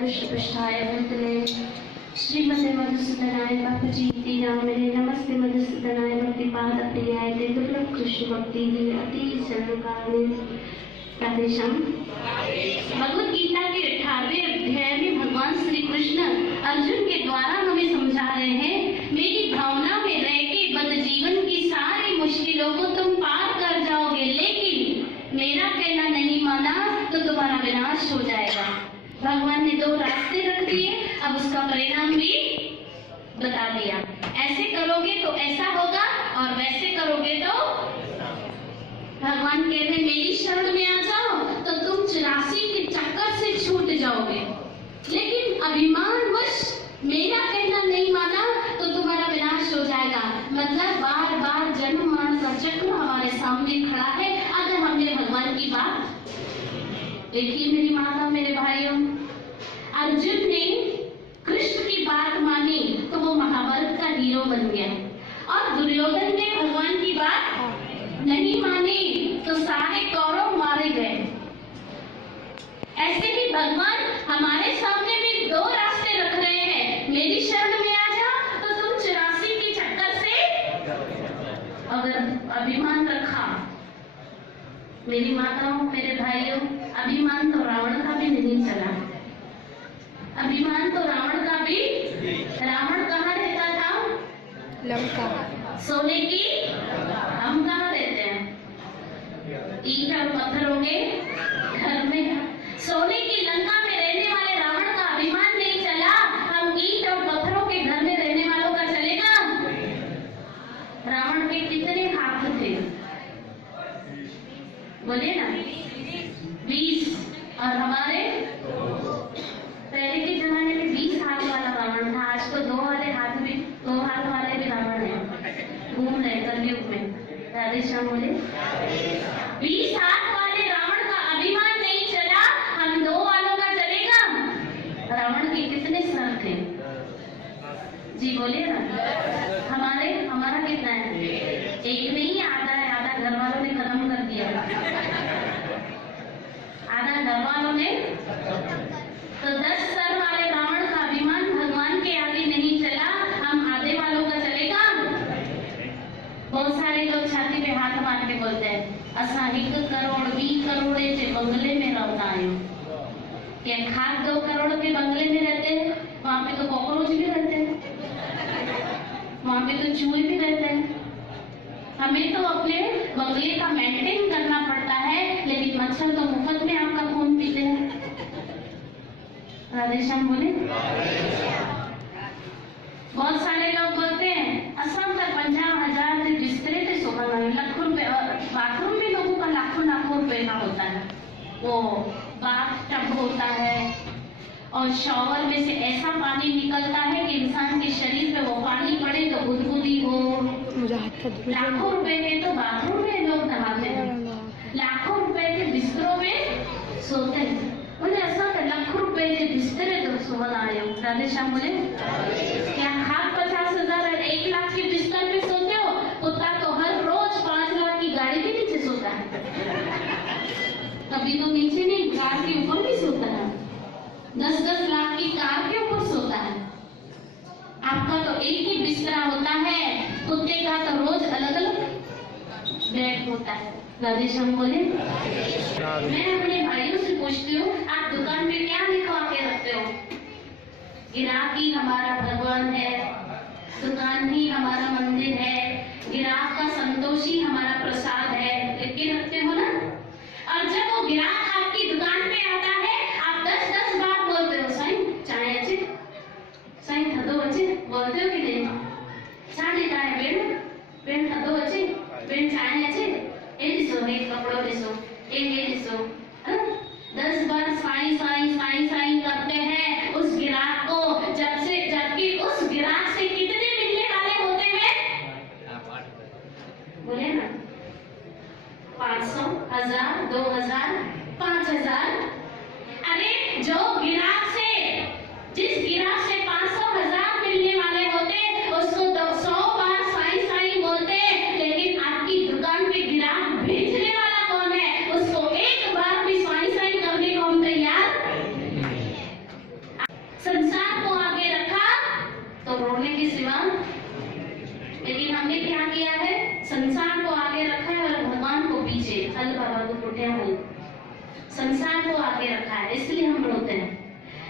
पृष्ठाय भूतले श्रीमते मधुसूदनाय पापजीति नामने नमस्ते मधुसूदनाय भक्तिपाद प्रियाय ते दुर्लभ कृष्ण भक्ति दी अति सर्वकाले राधेश्याम। भगवद गीता के 18वें अध्याय में भगवान श्री कृष्ण अर्जुन के द्वारा हमें समझा रहे हैं, मेरी भावना में रह के बद जीवन की सारी मुश्किलों को तुम पार कर जाओगे, लेकिन मेरा कहना नहीं माना तो तुम्हारा विनाश हो जाएगा। भगवान ने 2 रास्ते रख दिए, अब उसका परिणाम भी बता दिया। ऐसे करोगे तो ऐसा होगा और वैसे करोगे तो भगवान कहते हैं मेरी शरण में आ जाओ तो तुम 84 के चक्कर से छूट जाओगे, लेकिन अभिमानवश मेरा कहना नहीं माना तो तुम्हारा विनाश हो जाएगा। मतलब बार बार जन्म मरण का चक्र हमारे सामने खड़ा है अगर हमने भगवान की बात देखिए। मेरी माता मेरे भाइयों, अर्जुन ने कृष्ण की बात मानी तो वो महाभारत का हीरो बन गया, और दुर्योधन ने भगवान की बात नहीं मानी तो सारे कौरव मारे गए। ऐसे ही भगवान हमारे सामने भी 2 रास्ते रख रहे हैं, मेरी शरण में आ जा तो तुम 84 के चक्कर से अगर अभिमान रखा। मेरी माताओं मेरे भाइयों, अभिमान तो रावण का भी नहीं चला। अभिमान तो रावण का भी, रावण कहाँ रहता था? लंका। सोने की हम कहाँ रहते हैं? ईंट और पत्थरों के घर में। सोने की लंका में रहने वाले रावण का अभिमान नहीं चला, हम ईंट और पत्थरों के घर में रहने वालों का चलेगा? रावण के कितने हाथ थे? बोले ना 20, और हमारे पहले के जमाने में 20 हाथ वाला रावण था। आज तो 2 हाथ वाले भी रावण है, घूम रहे कलयुग में। राधेश्याम बोले 20 हाथ वाले रावण का अभिमान नहीं चला, हम 2 वालों का चलेगा? रावण के कितने सर थे? जी बोले ना। हमारा कितना है? एक नहीं, आधा है। आधा घर वालों ने खत्म कर दिया, आधा घर वालों ने। तो 10 सर वाले रावण का अभिमान भगवान के आगे नहीं चला, हम आधे वालों का चलेगा? बहुत सारे लोग छाती पे हाथ मार के बोलते हैं असा 1 करोड़ 20 करोड़े जे बंगले में रहता है। क्या खाक 2 करोड़ के बंगले में रहते हैं? वहां पे तो कॉकरोच भी रहते हैं, वहां पे तो चूहे भी रहते हैं। हमें तो अपने बंगले का मेंटेन करना पड़ता है, लेकिन मच्छर तो मुफ्त में आपका खून पीते हैं। राधेश्याम बोले। बहुत सारे लोग बोलते हैं असम तक 50,000 के बिस्तरे पे सोना लाखों रुपए, बाथरूम में लोगों का लाखों रुपए का होता है। वो बाथ टब होता है और शॉवर में से ऐसा पानी निकलता है कि इंसान के शरीर पे वो पानी पड़े तो गुदगुदी हो। लाखों रुपए के तो बाथरूम में लोग नहाते हैं, लाखों रुपए के बिस्तरों में सोते हैं। मुझे ऐसा लाखों रुपए के बिस्तरे तो सोना आए। राधेश्याम बोले क्या खाक 50,000 और 1 लाख के बिस्तर पे सोते हो? कुत्ता तो हर रोज 5 लाख की गाड़ी के नीचे सोता है, कभी तो नीचे नहीं, कार के ऊपर भी सोता है, 10-10 लाख की कार के ऊपर सोता है। आपका तो एक ही बिस्तरा होता है, कुत्ते का तो रोज अलग अलग बेड होता है। राधेश्याम बोले मैं अपने भाइयों से पूछती हूँ आप दुकान पे क्या लिखवा के रखते हो? गिराक ही हमारा भगवान है, दुकान ही हमारा मंदिर है, गिराक का संतोष ही हमारा प्रसाद है, लिख के रखते हो ना? और जब वो गिराक आपकी दुकान पे आता है आप 10-10 बार बोलते हो साईं चाय अच्छे, साईं थदो अच्छे, बोलते हो कि नहीं? चाय का है बेन थदो अच्छे, बेन चाय अच्छे, ये दिसो, एक कपड़ो दिसो, एक ये दिसो। 10 बार साईं साईं साईं साईं करते हैं उस गिराक को, जबकि उस गिराक से कितने मिलने वाले होते हैं? बोले ना 500, 1000, 2000, 5000। अरे जो गिराक से, जिस गिराक से 500, 1000 मिलने वाले होते उसको 100 बार साईं साईं बोलते, लेकिन आपकी दुकान पे गिराक भेजने वाला कौन है? उसको 1 बार भी साईं साईं करने को हम तैयार। हमने क्या किया है, संसार को आगे रखा है और भगवान को पीछे। हल बाबा को टूटिया हल, संसार को आगे रखा है, इसलिए हम रोते हैं।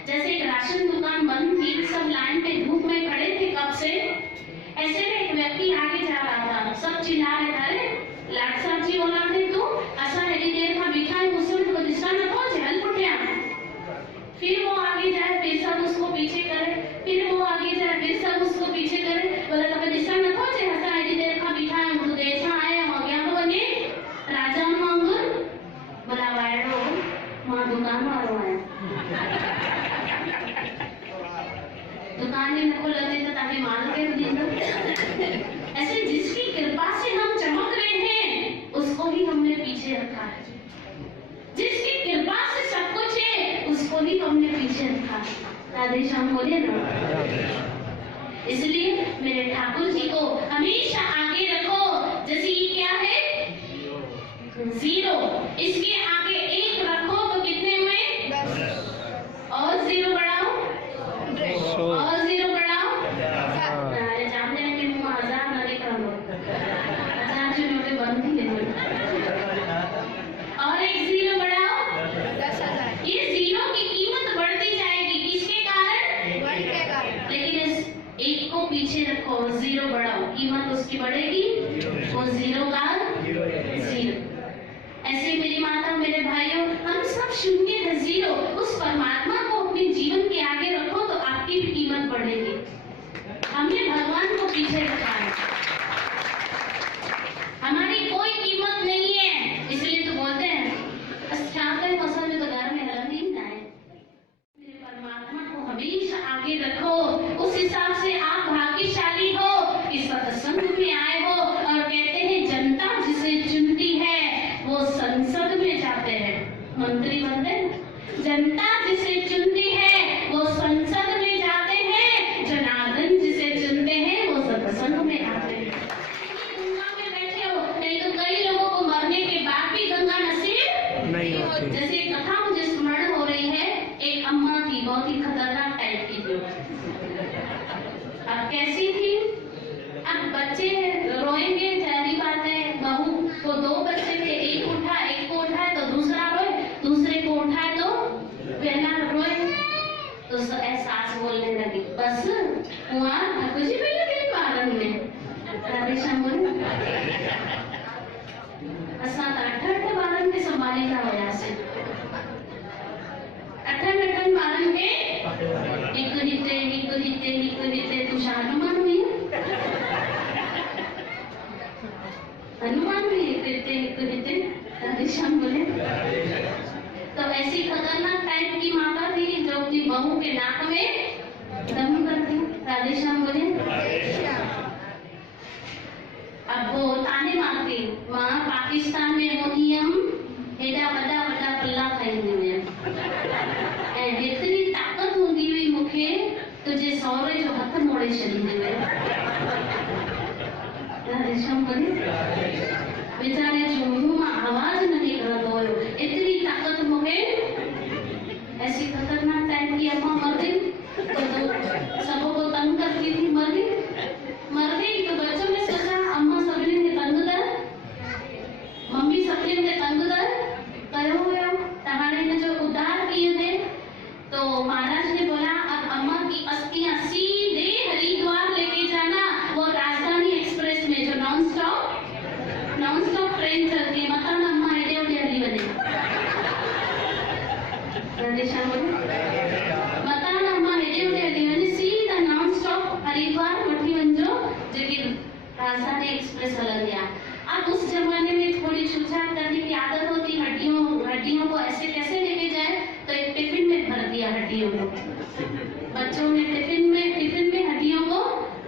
जैसे एक राशन दुकान बंद थी, सब लाइन पे धूप में खड़े थे कब से, ऐसे में एक व्यक्ति आगे जा रहा था, सब चिल्ला रहे थे, अरे लाट साहब जी बोला थे तो असा एडी देर का बिठा है, मुझसे तो दिशा न पहुंचे हल टूटिया। फिर वो आगे जाए, फिर सब उसको पीछे करे, फिर वो आगे जाए, फिर सब उसको पीछे करे, बोला तब दिशा न पहुंचे हसा एडी देर का बिठा है, तो देखा आया हो गया तो बने राजा मंगल बोला वायरो वहां दुकान वालों आया दुकान में को लगे तो ताकि माल के दिन। ऐसे जिसकी कृपा से हम चमक रहे हैं उसको ही हमने पीछे रखा है, जिसकी कृपा से सब कुछ है उसको ही हमने पीछे रखा। राधे श्याम बोले ना, इसलिए मेरे ठाकुर जी को हमेशा आगे रखो। जैसे ये क्या है 0, इसके आगे 1 रखो तो कितने हुए 10, और 0 बढ़ाओ और 0 बढ़ाओ, अरे जानते हैं कि मुंह 1000 ना निकल लो, 1000 जो नोटे बंद ही है, और एक 0 बढ़ाओ 10,000। ये 0 की कीमत बढ़ती जाएगी, किसके कारण? 1 के कारण। लेकिन इस 1 को पीछे रखो, 0 बढ़ाओ, कीमत उसकी बढ़ेगी, वो 0 का 0। ऐसे मेरी माता, मेरे भाइयों, हम सब शून्य है, 0, उस परमात्मा को अपने जीवन के आगे रखो तो आपकी भी कीमत बढ़ेगी। हमने भगवान को पीछे रखा है, हमारी कोई कीमत नहीं है, इसलिए तो बोलते हैं अच्छा फसल में तो घर में हल नहीं आए। मेरे परमात्मा को हमेशा आगे रखो, उस हिसाब से आप भाग्यशाली हो, इस सत्संग में आए हो। और कहते हैं जनता जिसे चुनती है वो संसद में जाते हैं, मंत्री बनते हैं। जनता जिसे चुनती है वो संसद में जाते हैं, जनार्दन जिसे चुनते हैं वो सत्संग में आते हैं। गंगा में बैठे हो, नहीं तो कई लोगों को मरने के बाद भी गंगा नसीब नहीं होती। जैसे एक कथा मुझे स्मरण हो रही है, एक अम्मा थी, बहुत ही खतरनाक टाइप की थी। अब कैसी थी, अब बच्चे रोएंगे, जारी बात है, बहू को 2 बच्चे थे, एक को उठाए तो दूसरा रोए, दूसरे को उठाए तो पहला रोए। तो सास बोलने लगी, बस वहाँ ठाकुर जी पहले कहीं मारन में राधे श्याम बोले असा 8 बारन के संभाले का वजह से 8 बारन के एक तुषार हनुमान हुई, हनुमान भी हिते राधे श्याम बोले। तो ऐसी खतरनाक टाइप की माता थी जो अपनी बहू के नाक में दम करती। राधे श्याम बोले। अब वो ताने मारती, वहाँ पाकिस्तान में वो नियम हेडा वड्डा पल्ला खाएंगे में इतनी ताकत होगी हुई मुखे तुझे सौरे जो हथ मोड़े चली हुए। राधे श्याम बोले बेचारे जो मुंह में आवाज नहीं करत हो, इतनी ताकत मुखे। ऐसी खतरनाक टाइप की अम्मा मर गई तो सबों को तंग करती थी, मर गई तो बच्चों ने सोचा अम्मा सबने ने तंग कर, मम्मी सबने ने तंग कर करो गया तहाड़े ने जो उद्धार किए थे। तो महाराज ने बोला अब अम्मा की अस्थियां सीधे हरिद्वार लेके जाना, वो राजधानी एक्सप्रेस में जो नॉन स्टॉप ट्रेन चलती है, मतलब अम्मा एडे उडे हली बने मतलब अम्मा एडे उडे हली बने सीधा नॉन स्टॉप हरिद्वार मठी वंजो जगह राजधानी एक्सप्रेस हल गया। अब उस जमाने में थोड़ी छूछाट करने की आदत होती, हड्डियों को ऐसे कैसे लेके जाए, तो एक टिफिन में भर दिया हड्डियों को, बच्चों ने टिफिन में हड्डियों को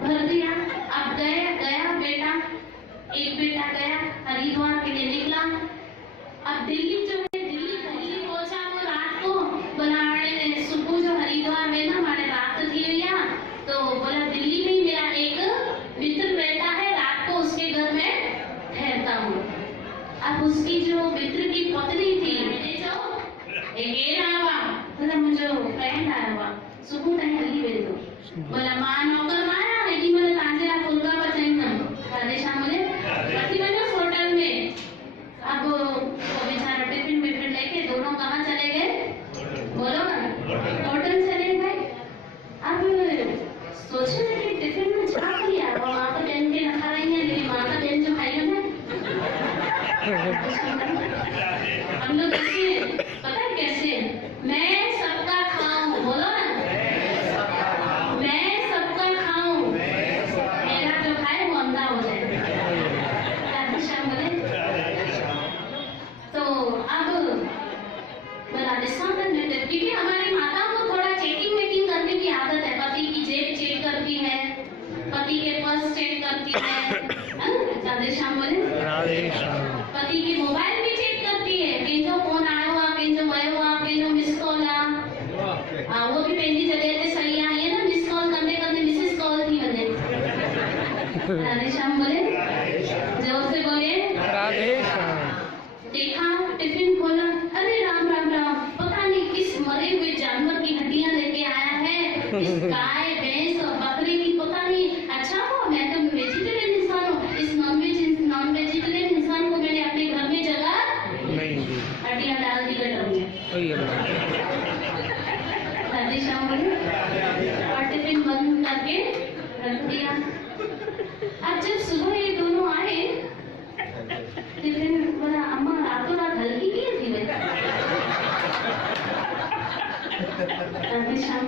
भर दिया। अब गया बेटा, एक बेटा गया हरिद्वार के लिए निकला। अब दिल्ली पहुंचा वो रात को, बोला सुबह जो हरिद्वार में ना हमारे रात थी भैया, तो बोला दिल्ली में मेरा एक मित्र रहता है, रात को उसके घर में ठहरता हूँ। अब उसकी जो मित्र की पत्नी थी मुझे फ्रेंड आया हुआ सुबह टाइम हली वेंदो, बोला मां नौकर माया हेडी मन तांजेरा फुलका बचाई न राधे श्याम बोले। राधे श्याम। पति की मोबाइल भी चेक करती है, कंहिंजो फोन आयो हुआ, कंहिंजो वयो हुआ, कंहिंजो मिस कॉल आ, वो भी पंहिंजी जगह ते सही आहे। ये ना मिस कॉल कंदे कंदे मिसिस कॉल थी वञे। राधे श्याम बोले, जोर से बोले राधे श्याम। देखा टिफिन खोला, अरे राम राम राम, पता नहीं किस मरे हुए जानवर की हड्डियां लेके आया है, इस गाय भैंस और बकरी की, पता नहीं। अच्छा हो मैं तो वेजिटेरियन इंसान हूँ, इस नॉन वेजिटेरियन इंसान को मैंने अपने घर में जगह नहीं दी, हड्डियां डाल दी गटर में। राधे श्याम बोले और टिफिन बंद करके रख दिया। अब जब सुबह ये दोनों आए, टिफिन बोला, अम्मा रातों रात हल्की की थी भाई। राधे श्याम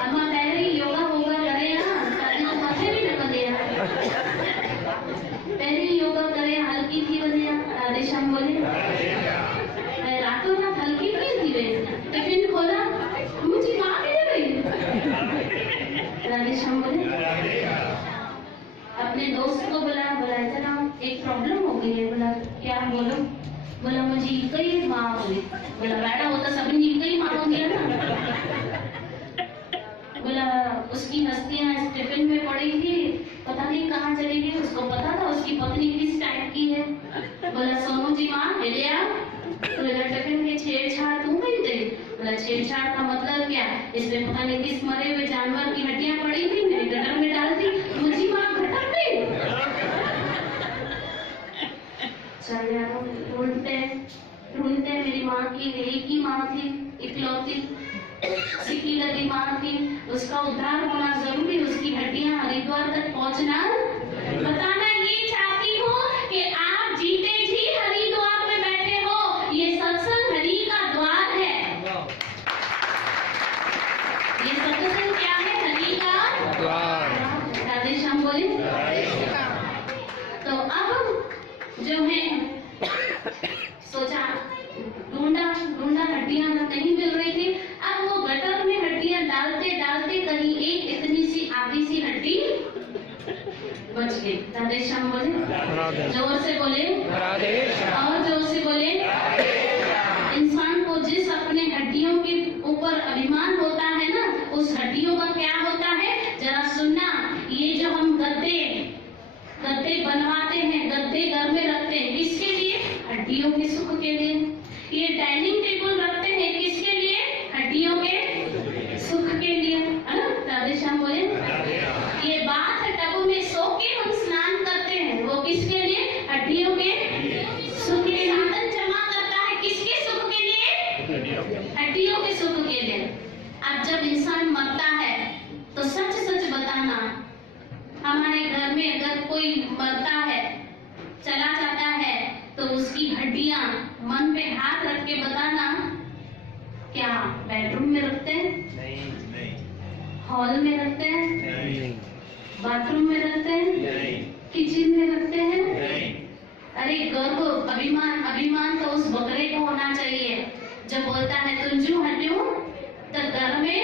अम्मा कह रही योगा वोगा करे ना, शादी को मथे भी न दे रहा, पहले योगा करे हल्की थी बनिया। राधे श्याम बोले रातों रात हल्की की थी भाई। टिफिन खोला, मुझे माँ मिल गई। राधे श्याम बोले अपने दोस्त को बुलाया, बोला जरा एक प्रॉब्लम हो गई है। बोला क्या, बोलो। बोला मुझे कई माँ बोली। बोला बैठा होता सभी कई माँ हो गया ना। बोला उसकी हस्तियां इस टिफिन में पड़ी थी, पता नहीं कहाँ चली गई, उसको पता था उसकी पत्नी किस टाइप की है। बोला सोनू जी माँ हिलिया, बोला टिफिन में छेड़छाड़ तू गई थी। बोला छेड़छाड़ का मतलब क्या, इसमें पता नहीं किस मरे हुए जानवर की हड्डियां पड़ी थी, मैंने गटर में डाल दी, मुझे माँ घटक गई। चल यार ढूंढते मेरी माँ की एक ही माँ थी, इकलौती सिक्की लगी माँ थी, उसका उद्धार होना जरूरी, उसकी हड्डियां हरिद्वार तक पहुंचना। बताना ये चाहती हूँ कि आप जीते जी हरिद्वार में बैठे हो, ये सत्संग हरि का द्वार है। ये सत्संग क्या है, हरि का द्वार। राधे श्याम बोले। तो अब जो है सोचा, ढूंढा हड्डियां नहीं मिल रही थी। अब वो गटर में हड्डियां डालते डालते कहीं एक इतनी सी आधी सी हड्डी बच गई। राधे श्याम बोले, जोर से बोले और जोर से बोले। इंसान को जिस अपने हड्डियों के ऊपर अभिमान होता है ना, उस हड्डियों का क्या होता है जरा सुनना। ये जो हम गद्दे बनवाते हैं, गद्दे घर में रखते हैं, किसके लिए, हड्डियों के सुख के लिए। ये डाइनिंग टेबल रखते हैं, किसके लिए, हड्डियों के सुख के लिए, है ना। राधे श्याम बोले। ये बाथ टब में सो के हम स्नान करते हैं, वो किसके लिए, हड्डियों के सुख के लिए। साधन जमा करता है, किसके सुख के लिए, हड्डियों के सुख के लिए। अब जब इंसान मरता है तो सच सच बताना, हमारे घर में अगर कोई मरता है, चला जाता है, तो उसकी हड्डियां मन पे हाथ रख के बताना, क्या बेडरूम में रखते हैं, नहीं, हॉल में रखते हैं, नहीं, बाथरूम में रखते हैं, नहीं, किचन में रखते हैं, नहीं। अरे गर्व अभिमान तो उस बकरे को होना चाहिए जो बोलता है तुंजू हड्डियों तो घर में,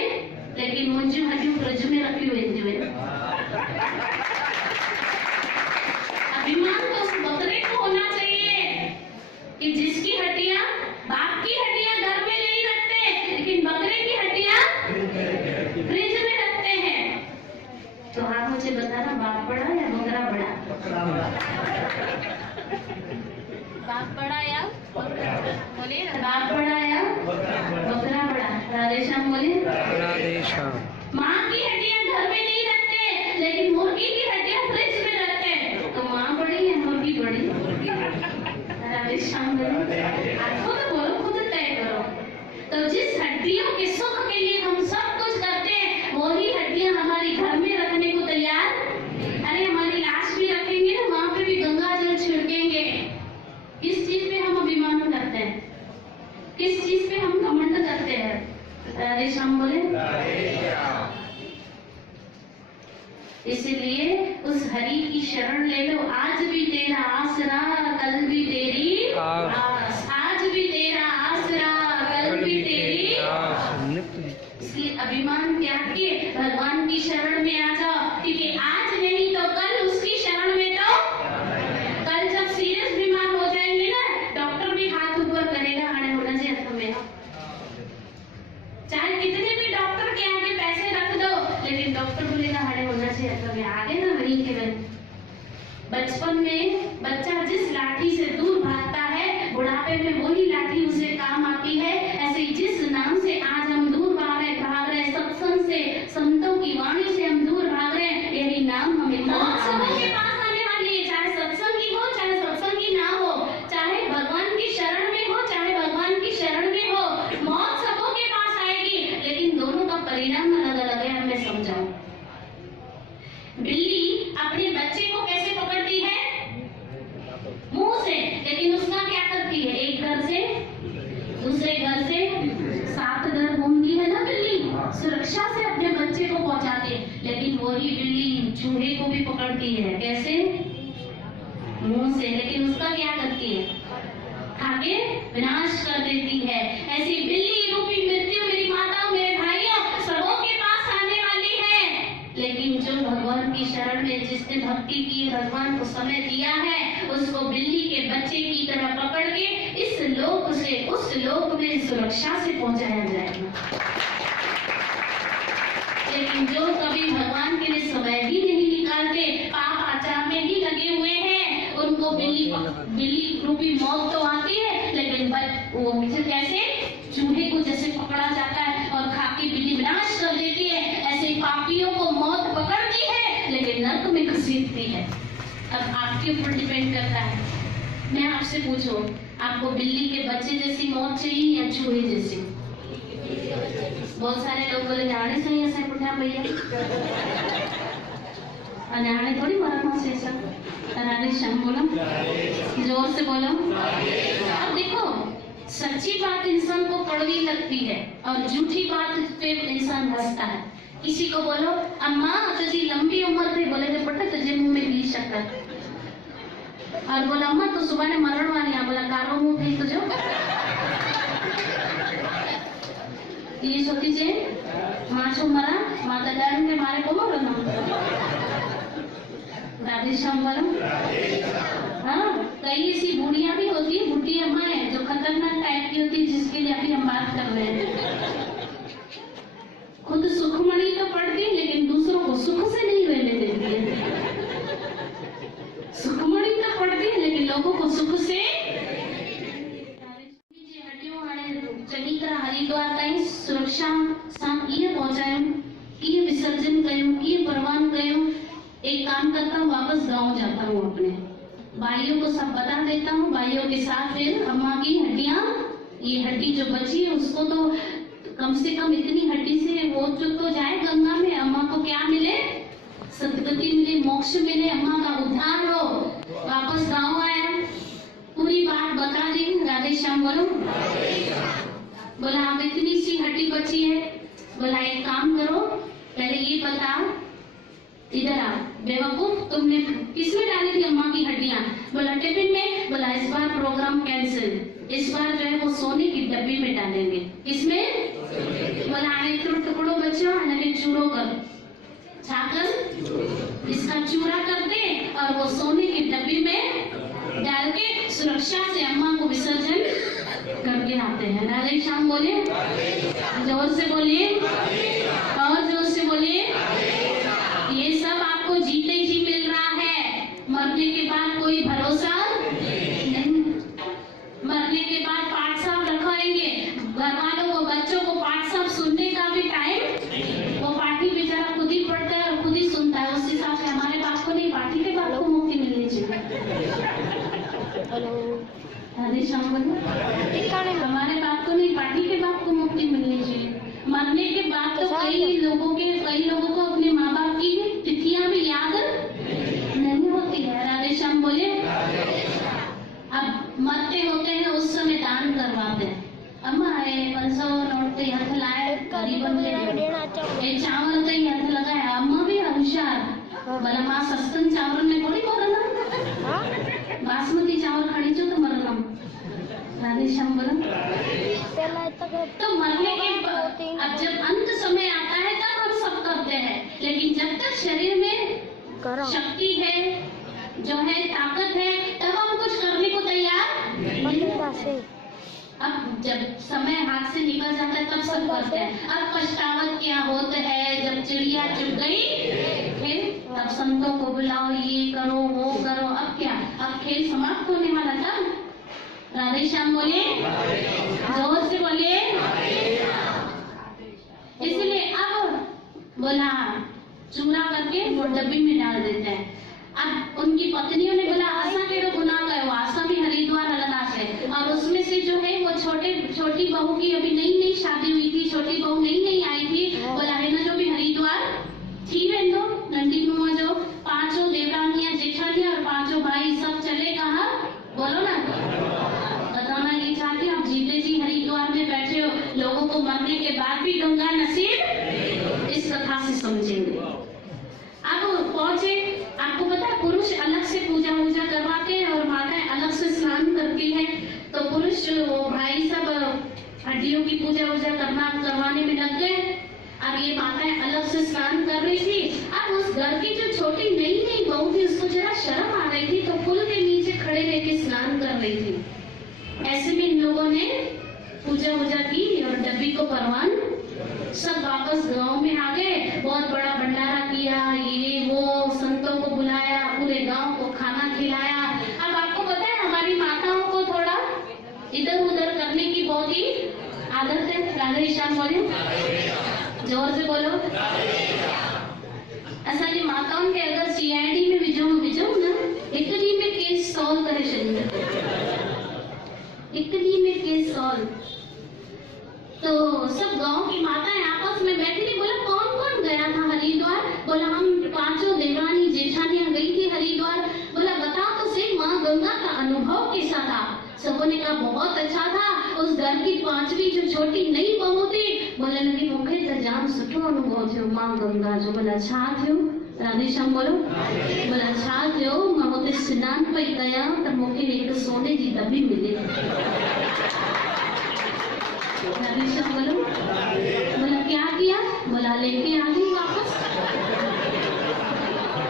लेकिन मुंजू हड्डियों फ्रिज में रखी हुई है। अभिमान तो उस बकरे को होना चाहिए कि जिसकी हड्डियां, बाप की हड्डियां घर में नहीं रखते, लेकिन बकरे की हड्डियां फ्रिज में रखते हैं। तो आप मुझे बताना, बाप बड़ा या बकरा बड़ा? बाप बड़ा या बोलिए ना, बाप बड़ा या बकरा बड़ा? राधे श्याम बोले। राधे श्याम। माँ की हड्डियां घर में नहीं रखते, लेकिन मुर्गी की हड्डियां फ्रिज में रखते हैं। तो माँ बड़ी है, मुर्गी बड़ी? राधे श्याम बोले। आप खुद बोलो, खुद तय करो। तो जिस हड्डियों के सुख के लिए हम सब कुछ करते हैं, वही हड्डियां हमारे घर में रखने को तैयार। अरे हमारी लाश भी रखेंगे ना, वहां पे भी गंगा जल छिड़केंगे। किस चीज पे हम अभिमान करते हैं, किस चीज पे हम घमंड करते हैं? राधे श्याम बोले। इसलिए उस हरि की शरण ले लो। आज भी तेरा आसरा, कल भी तेरी आस। आज भी तेरा आसरा, कल भी तेरी आस। इसलिए अभिमान त्याग के भगवान की शरण में आ जाओ, क्योंकि आज नहीं तो कल उसकी शरण में बचपन में बच्चा जिस लाठी से दूर भागता है, बुढ़ापे में वही लाठी उसे काम आती है। ऐसे ही जिस नाम से आज हम दूर भाग रहे सत्संग से, संतों की वाणी से हम दूर भाग रहे हैं, यही नाम हमें मौत सबों के पास आने वाली है। चाहे सत्संग की हो, चाहे सत्संग की ना हो, चाहे भगवान की शरण में हो, चाहे भगवान की शरण में हो, मौत सबों के पास आएगी। लेकिन दोनों का परिणाम अलग अलग है। मैं समझाऊं। बिल्ली अपने बच्चे को कैसे पकड़ती है? मुंह से। लेकिन उसका क्या करती है? एक घर से दूसरे घर से 7 घर घूमती है ना बिल्ली, सुरक्षा से अपने बच्चे को पहुंचाती है। लेकिन वही बिल्ली चूहे को भी पकड़ती है। कैसे? मुंह से। लेकिन उसका क्या करती है? खाके विनाश कर देती है। ऐसी बिल्ली रूपी मृत्यु मेरी माताओं, मेरे भाइयों, सबों के पास आने वाली है। लेकिन जो भगवान की शरण में जिसने भक्ति की, भगवान को समय दिया है, उसको बिल्ली के बच्चे की तरह पकड़ के इस लोक से उस लोक में सुरक्षा से पहुंचाया जाएगा। लेकिन जो कभी भगवान के लिए समय ही नहीं निकालते, पाप आचार में ही लगे हुए हैं, उनको बिल्ली रूपी मौत तो आती है, लेकिन वो कैसे? चूहे को जैसे पकड़ा जाता है और खाकी बिल्ली विनाश कर देती है, ऐसे पापियों को मौत पकड़ती है लेकिन नरक में घसीटती है। अब आपके ऊपर डिपेंड करता है। मैं आपसे पूछूं, आपको बिल्ली के बच्चे जैसी मौत चाहिए या चूहे जैसी? बहुत सारे लोग बोले न्याणे सही ऐसा पुठा भैया, न्याणे थोड़ी मरना से ऐसा। राधेश्याम बोलो, जोर से बोलो। अब देखो, सच्ची बात इंसान को कड़वी लगती है और झूठी बात पे इंसान हंसता है। किसी को बोलो अम्मा तुझी लंबी उम्र थे, बोले बेटा तुझे मुंह में घी शक्कर, और बोला अम्मा तो सुबह ने मरण वाली, बोला कारो मुंह थी तुझो ये सोती जे माछो मरा माता डायन के मारे को मरो ना। राधेश्याम बोलो। हाँ, कई ऐसी बूढ़ियां भी होती है, बूढ़ी अम्मा है जो खतरनाक टाइप की होती है, जिसके लिए अभी हम बात कर रहे हैं। खुद सुखमणि तो पढ़ती है लेकिन दूसरों को सुख से नहीं रहने देती है। सुखमणि तो पढ़ती है लेकिन लोगों को सुख से। चंगी तरह हरिद्वार ताईं सुरक्षा सां ये पहुंचायो, ये विसर्जन कयो, ये परवान कयो। एक काम करता हूँ, वापस गांव जाता हूँ, अपने भाइयों को सब बता देता हूँ। भाइयों के साथ फिर अम्मा की हड्डियां, ये हड्डी जो बची है उसको तो कम से कम इतनी हड्डी से वो तो जाए गंगा में, अम्मा को क्या मिले? सदगति मिले, मोक्ष मिले, अम्मा का उद्धार हो। वापस गांव आया, पूरी बात बता दी। राधेश्याम बोलो। बोला अब इतनी सी हड्डी बची है, बोला एक काम करो, पहले ये बताओ, इधर आओ बेवकूफ, तुमने किसमें डाली थी अम्मा की हड्डियां? बोला टिफिन में। बोला इस बार प्रोग्राम कैंसिल, इस बार जो है वो सोने की डब्बी में डालेंगे। किसमें? बोला आने टुकड़ों बच्चों आने चूरो कर, छाकर इसका चूरा करते और वो सोने की डब्बी में डाल के सुरक्षा से अम्मा को विसर्जन करके आते हैं। राधेश्याम बोलिए, जोर से बोलिए, और जोर से बोलिए। ये सब आपको जीते जी मिल रहा है, मरने के बाद कोई भरोसा नहीं। मरने के बाद पाठ साहब रखेंगे, घर वालों को, बच्चों को पाठ साहब सुनने का भी टाइम, वो पाठी बेचारा खुद ही पढ़ता है और खुद ही सुनता है। उस हिसाब से हमारे बाप को नहीं, पाठी के बाप को मुक्ति मिलनी चाहिए। राधेश्याम बोलिए। हमारे बाप को नहीं, पाठी के बाप को मुक्ति मिलनी चाहिए। मरने के बाद तो कई लोगों को अपने माँ बाप की तिथियां भी याद नहीं होती है। राधेश्याम बोलिए। अब मरते होते हैं उस समय दान करवाते हैं। अम्मा है 500 नोट ते हाथ लाए, गरीबन के चावल ते हाथ लगाए। अम्मा भी होशियार, भला माँ सस्तन चावल में थोड़ी मरना, बासमती चावल खड़ी जो तो मरना। राधेश्याम बोलो। तो मरने के अब जब अंत समय आता है तब हम सब करते हैं, लेकिन जब तक शरीर में शक्ति है, जो है ताकत है, तब हम कुछ करने को तैयार। अब जब समय हाथ से निकल जाता है तब सब करते हैं। अब पछतावा क्या होता है जब चिड़िया चुग गई, फिर तब संतों को बुलाओ, ये करो वो करो। अब क्या, अब खेल समाप्त होने वाला था। राधे श्याम बोले, जोर से बोले। इसलिए अब बोला चूरा करके वो डब्बी में डाल देते हैं। अब उनकी पत्नियों ने बोला आशा के तो गुनाह गए, आशा भी हरिद्वार लदाख है, और उसमें से जो है वो छोटी बहू की अभी नई शादी हुई थी, छोटी बहू नई आई थी, बोला है ना जो भी हरिद्वार थी बहन दो नंदी मुआ जो पांचों देवरानियां जेठानियां और पांचों भाई सब चले कहाँ, बोलो ना। बताना ये चाहती आप जीते जी हरिद्वार में बैठे हो, लोगों को मरने के बाद भी गंगा नसीब, इस कथा से समझेंगे। अब पहुंचे, आपको पता है पुरुष अलग से पूजा करवाते हैं और माताएं अलग से स्नान करती हैं। तो पुरुष वो भाई सब हड्डियों की पूजा करवाने में लग गए। अब ये माताएं अलग से स्नान कर रही थी। अब उस घर की जो छोटी नई बहू थी उसको जरा शर्म आ रही थी, तो पुल के नीचे खड़े रहकर स्नान कर रही थी। ऐसे में इन लोगों ने पूजा की और डब्बी को परवान सब वापस गांव में आ गए। बहुत बड़ा भंडारा किया, ये वो संतों को बुलाया, पूरे गांव को खाना खिलाया। अब आपको पता है हमारी माताओं को थोड़ा इधर उधर करने की बहुत ही आदत है। राधे श्याम बोले, जोर से बोलो। असांजी माताउनि खे अगर CID में विझूं ना, एक ॾींहं में केस सॉल्व करे छॾींदा, एक ॾींहं में केस सॉल्व। तो सब गांव की माताएं आपस में बैठी थी। बोला कौन गया था हरिद्वार? बोला हम पांचों देवरानी जेठानियां गई थी हरिद्वार। बोला बताओ तो सही माँ गंगा का अनुभव कैसा था? सबों ने कहा बहुत अच्छा था। उस घर की पांचवी जो छोटी नई बहू थी बोले लगी मूंखे तो जाम सुठो अनुभव थियो माँ गंगा जो। बोला छा थियो? राधे श्याम बोलो। बोला छा थियो? मां हुते सनान पई कयां त मूंखे हिकु सोने जी दॿी मिली। राधे श्याम बोलो। बोला क्या किया? बोला लेके आ गई वापस।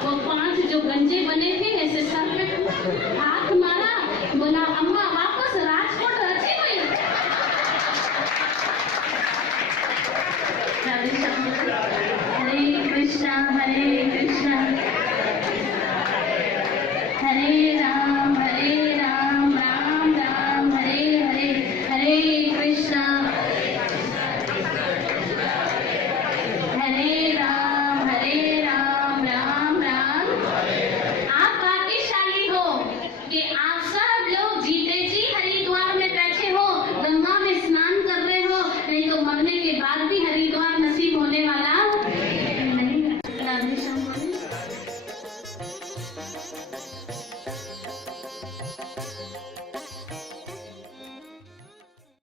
वो 5 जो गंजे बने थे ऐसे सर पे हाथ मारा। बोला अम्मा वापस राजकोट अची वई। राधे श्याम बोलो। हरे कृष्णा हरे कृष्णा हरे